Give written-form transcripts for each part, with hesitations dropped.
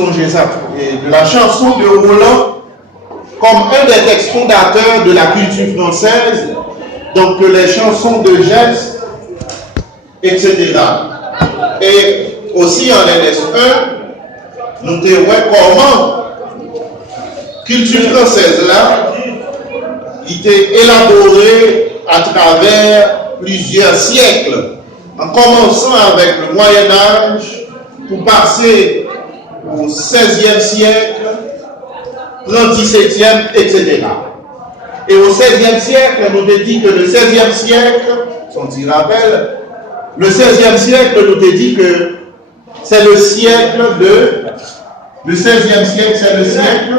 songer ça, de la chanson de Roland comme un des textes fondateurs de la culture française, donc les chansons de gestes, etc. Et aussi en LS1, nous devons comment culture française là, il était élaborée à travers plusieurs siècles, en commençant avec le Moyen-Âge pour passer au XVIe siècle, 37e, etc. Et au XVIe siècle, on nous dit que le XVIe siècle, on s'y rappelle, le XVIe siècle nous dit que c'est le siècle de... Le XVIe siècle, c'est le siècle...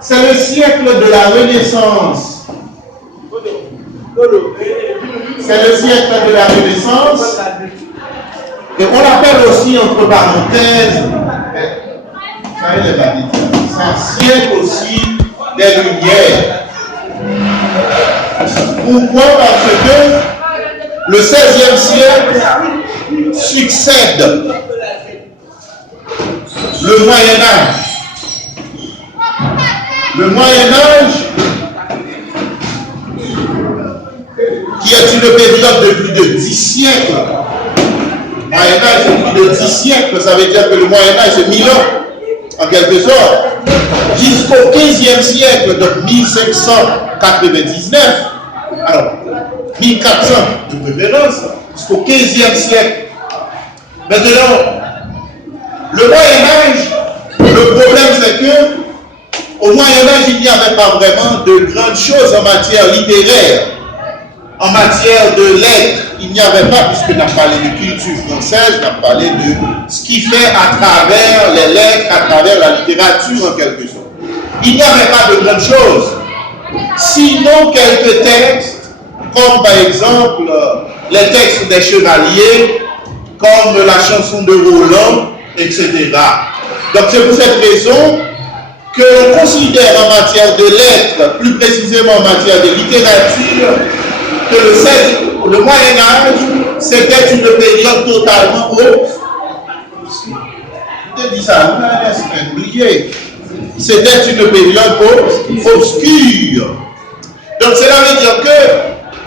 C'est le siècle de la Renaissance. C'est le siècle de la Renaissance. Et on l'appelle aussi, entre parenthèses, c'est un siècle aussi des Lumières. Pourquoi? Parce que le XVIe siècle succède le Moyen-Âge. Le Moyen-Âge, qui est une période de plus de 10 siècles. Le Moyen-Âge, c'est plus de 10 siècles, ça veut dire que le Moyen-Âge, c'est 1000 ans, en quelque sorte. Jusqu'au 15e siècle, donc 1599, alors 1400 de préférence, jusqu'au 15e siècle. Maintenant, le Moyen-Âge, le problème c'est que au Moyen-Âge, il n'y avait pas vraiment de grandes choses en matière littéraire, en matière de lettres. Il n'y avait pas, puisque nous avons parlé de culture française, nous avons parlé de ce qui fait à travers les lettres, à travers la littérature en quelque sorte. Il n'y avait pas de grandes choses. Sinon quelques textes, comme par exemple les textes des chevaliers, comme la chanson de Roland, etc. Donc c'est pour cette raison que l'on considère en matière de lettres, plus précisément en matière de littérature, que le Moyen-Âge, c'était une période totalement obscure. Je dis ça, vous oublié. C'était une période obscure. Donc cela veut dire que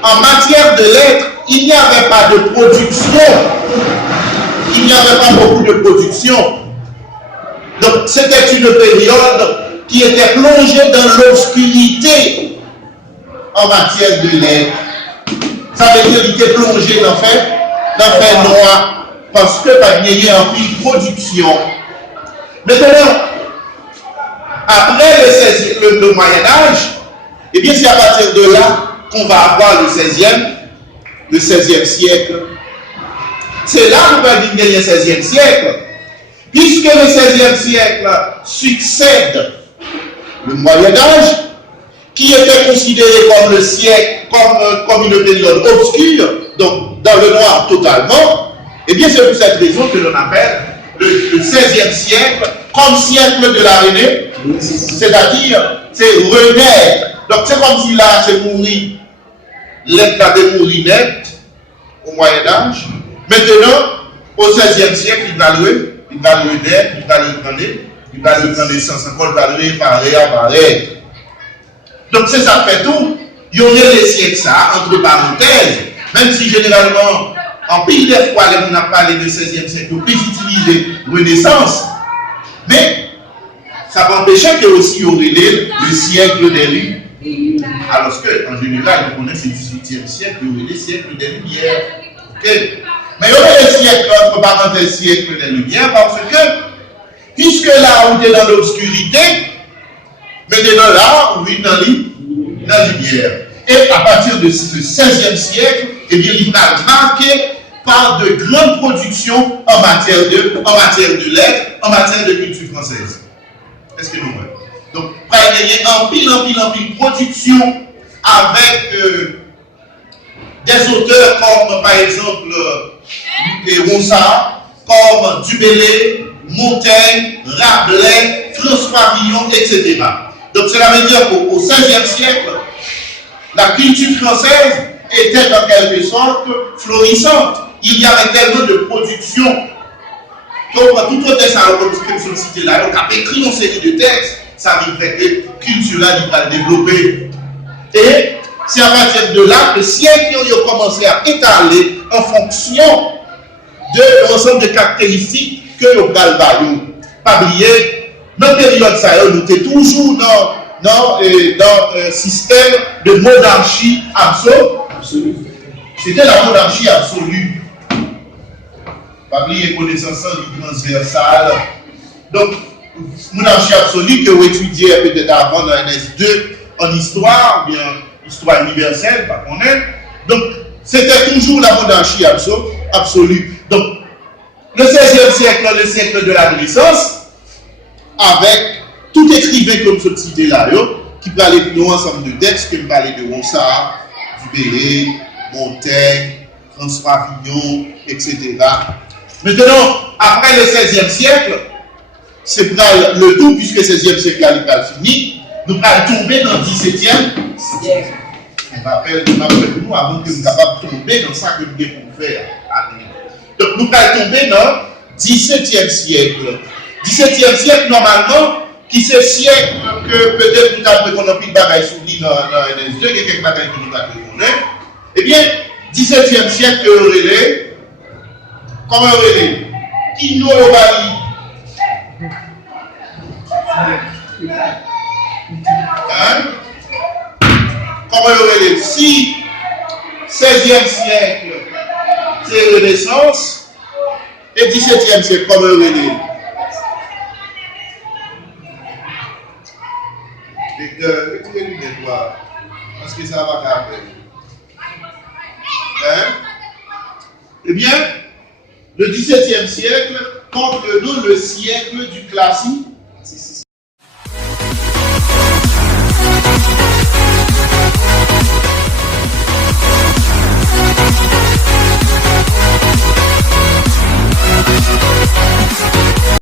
en matière de lettres, il n'y avait pas de production. Il n'y avait pas beaucoup de production. Donc c'était une période qui était plongée dans l'obscurité en matière de lettres. Ça veut dire qu'il était plongé dans fait noir, parce que pas gagné en production. Maintenant, après le Moyen-Âge, eh bien c'est à partir de là qu'on va avoir le 16e siècle. C'est là qu'on va gagner le 16e siècle. Puisque le 16e siècle succède le Moyen-Âge, qui était considéré comme le siècle, comme une période obscure, donc dans le noir totalement, et bien c'est pour cette raison que l'on appelle le 16e siècle comme siècle de la Renaissance, c'est-à-dire c'est renaître. Donc c'est comme si là c'est mourir, l'être avait mouru net au Moyen-Âge. Maintenant, au 16e siècle, il va le renaître, il va le prendre l'essence encore, il va le réparer, apparaître. Donc c'est ça fait tout. Il y aurait les siècles ça, entre parenthèses, même si généralement, en pile des fois, on a parlé du 16e siècle, on peut utiliser Renaissance, mais ça va empêcher que aussi il y aurait le siècle des Lumières. Alors qu'en général, on connaît le 18e siècle, il y aurait les siècles des Lumières. Okay. Mais il y aurait les siècles, entre parenthèses, siècle des Lumières, parce que, puisque là, on est dans l'obscurité, maintenant là, on vit dans la lumière. Et à partir du 16e siècle, eh bien, il va marqué par de grandes productions en matière de lettres, en matière de culture française. Est-ce que nous voyons? Donc, il y a en pile production avec des auteurs comme, par exemple, Ronsard, comme Dubélé, Montaigne, Rabelais, François Villon, etc. Donc cela veut dire qu'au XVIe siècle, la culture française était en quelque sorte florissante. il y avait tellement de production qu'on prend tout autre texte comme je cité là, on a écrit une série de textes, ça veut dire que culturel il va le développer. Et c'est à partir de là que les siècles ont commencé à étaler en fonction de l'ensemble de caractéristiques que le Galvaillon. Pas oublier, dans la période ça, nous étions toujours dans un système de monarchie absolue. C'était la monarchie absolue. Pas oublier connaissance transversale. Donc, monarchie absolue que vous étudiez peut-être avant dans NS2 en histoire, ou bien histoire universelle, pas qu'on est. Donc, c'était toujours la monarchie absolue. Donc, le 16e siècle, le siècle de la Renaissance, avec tout écrivain comme ce cité là, qui parlait de nous ensemble de textes, qui parlait de Ronsard, Dubélé, Montaigne, François Villon, etc. Maintenant, après le 16e siècle, c'est le tout, puisque le 16e siècle a pas fini, nous allons tomber dans le 17e siècle. On rappelle nous avant que nous soyons capables de tomber dans ça que nous devons faire. Donc nous allons tomber dans le 17e siècle. 17e siècle, normalement, qui c'est siècle que peut-être nous avons plus de bagages sur lui dans NS2, il y a quelques bagages que nous avons connaître. Eh bien, 17e siècle, comment relais? Qui nous a comment relais? Si 16e siècle, c'est Renaissance, et 17e siècle, comment relais? Retirez les lunettes, parce que ça va faire. Eh bien, le 17e siècle contre nous le siècle du classique.